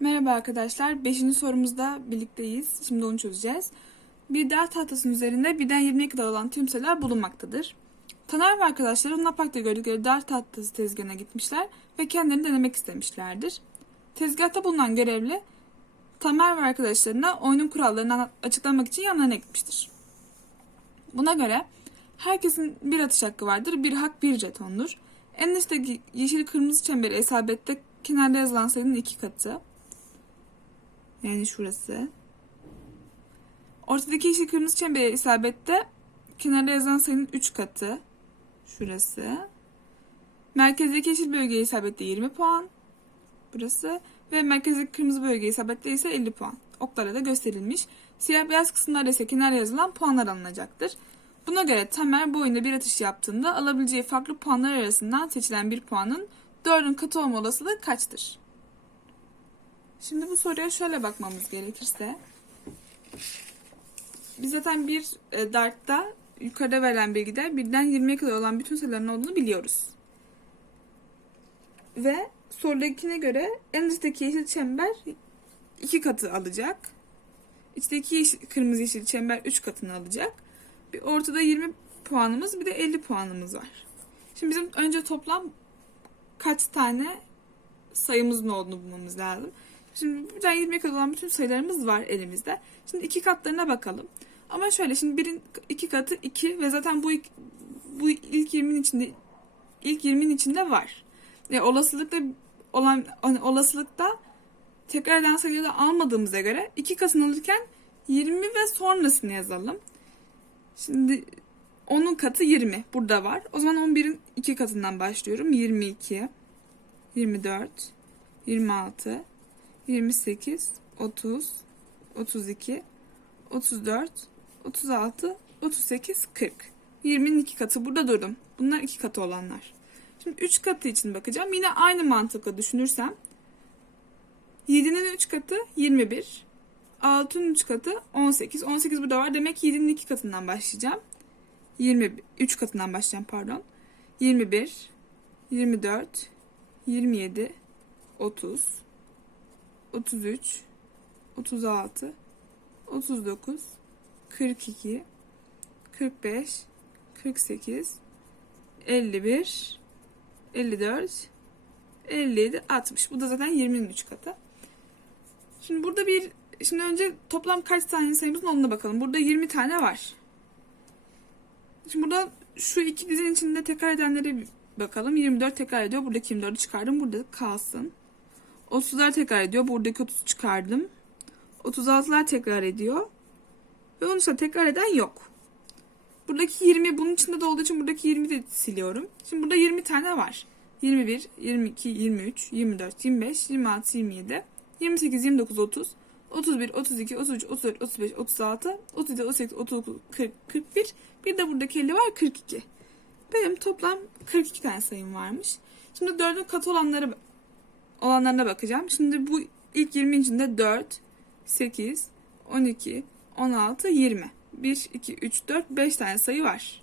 Merhaba arkadaşlar. Beşinci sorumuzda birlikteyiz. Şimdi onu çözeceğiz. Bir ders tahtasının üzerinde birden 20'ye kadar olan tüm sayılar bulunmaktadır. Taner ve arkadaşları Luna Park'ta gördükleri ders tahtası tezgahına gitmişler ve kendilerini denemek istemişlerdir. Tezgahta bulunan görevli Tamer ve arkadaşlarına oyunun kurallarını açıklamak için yanlarına gitmiştir. Buna göre herkesin bir atış hakkı vardır. Bir hak bir jetondur. En üstteki yeşil kırmızı çemberi isabette kenarda yazılan sayının iki katı. Yani şurası. Ortadaki yeşil kırmızı çembere isabette kenarda yazan sayının 3 katı. Şurası. Merkezdeki yeşil bölgeye isabette 20 puan. Burası. Ve merkezdeki kırmızı bölgeye isabette ise 50 puan. Oklara da gösterilmiş. Siyah beyaz kısımlarda ise kenara yazılan puanlar alınacaktır. Buna göre Tamer bu oyunda bir atış yaptığında alabileceği farklı puanlar arasından seçilen bir puanın 4'ün katı olma olasılığı kaçtır? Şimdi bu soruya şöyle bakmamız gerekirse biz zaten bir e, dartta yukarıda verilen bilgide birden 20'ye kadar olan bütün sayıların olduğunu biliyoruz. Ve sorudakine göre en üstteki yeşil çember iki katı alacak. İçteki yeşil, kırmızı yeşil çember 3 katını alacak. Bir ortada 20 puanımız bir de 50 puanımız var. Şimdi bizim önce toplam kaç tane sayımızın olduğunu bulmamız lazım. Şimdi buradan 20'ye kadar olan bütün sayılarımız var elimizde. Şimdi iki katlarına bakalım. Ama şöyle şimdi birin iki katı 2 ve zaten bu ilk, bu ilk 20'nin içinde ilk 20'nin içinde var. Ve olasılıkta olan hani olasılıkta tekrar eden sayıyı da almadığımıza göre iki katını alırken 20 ve sonrasını yazalım. Şimdi onun katı 20 burada var. O zaman 11'in iki katından başlıyorum. 22, 24, 26, 28, 30, 32, 34, 36, 38, 40. 20'nin iki katı burada durdum. Bunlar iki katı olanlar. Şimdi 3 katı için bakacağım. Yine aynı mantıkla düşünürsem 7'nin 3 katı 21. 6'nın 3 katı 18. 18 burada var. Demek ki 7'nin 2 katından başlayacağım. 20 3 katından başlayacağım pardon. 21 24 27 30 33 36 39 42 45 48 51 54 57 60. Bu da zaten 20'nin 3 katı. Şimdi burada bir şimdi önce toplam kaç tane sayımızın olduğuna bakalım. Burada 20 tane var. Şimdi burada şu iki dizinin içinde tekrar edenlere bakalım. 24 tekrar ediyor. Buradaki 24'ü çıkardım. Burada kalsın. 30'lar tekrar ediyor. Buradaki 30'u çıkardım. 36'lar tekrar ediyor. Ve 13'ler tekrar eden yok. Buradaki 20 bunun içinde de olduğu için buradaki 20'yi de siliyorum. Şimdi burada 20 tane var. 21, 22, 23, 24, 25, 26, 27, 28, 29, 30, 31, 32, 33, 34, 35, 36, 37, 38, 39, 40, 41. Bir de buradaki 50 var 42. Benim toplam 42 tane sayım varmış. Şimdi 4'ün katı olanları olanlarına bakacağım. Şimdi bu ilk 20 içinde 4, 8, 12, 16, 20. 1, 2, 3, 4, 5 tane sayı var.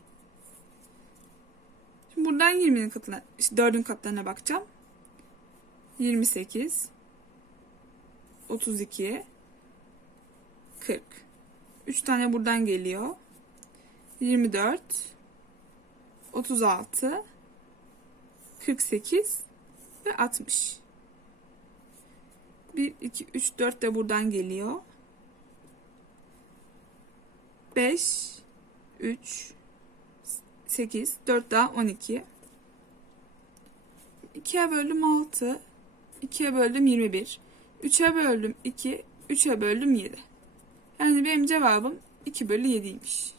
Şimdi buradan 20'nin katına, işte 4'ün katlarına bakacağım. 28, 32, 40. 3 tane buradan geliyor. 24, 36, 48 ve 60. 1, 2, 3, 4 de buradan geliyor. 5, 3, 8, 4 daha 12. 2'ye böldüm 6, 2'ye böldüm 21, 3'e böldüm 2, 3'e böldüm 7. Yani benim cevabım 2 bölü 7'ymiş.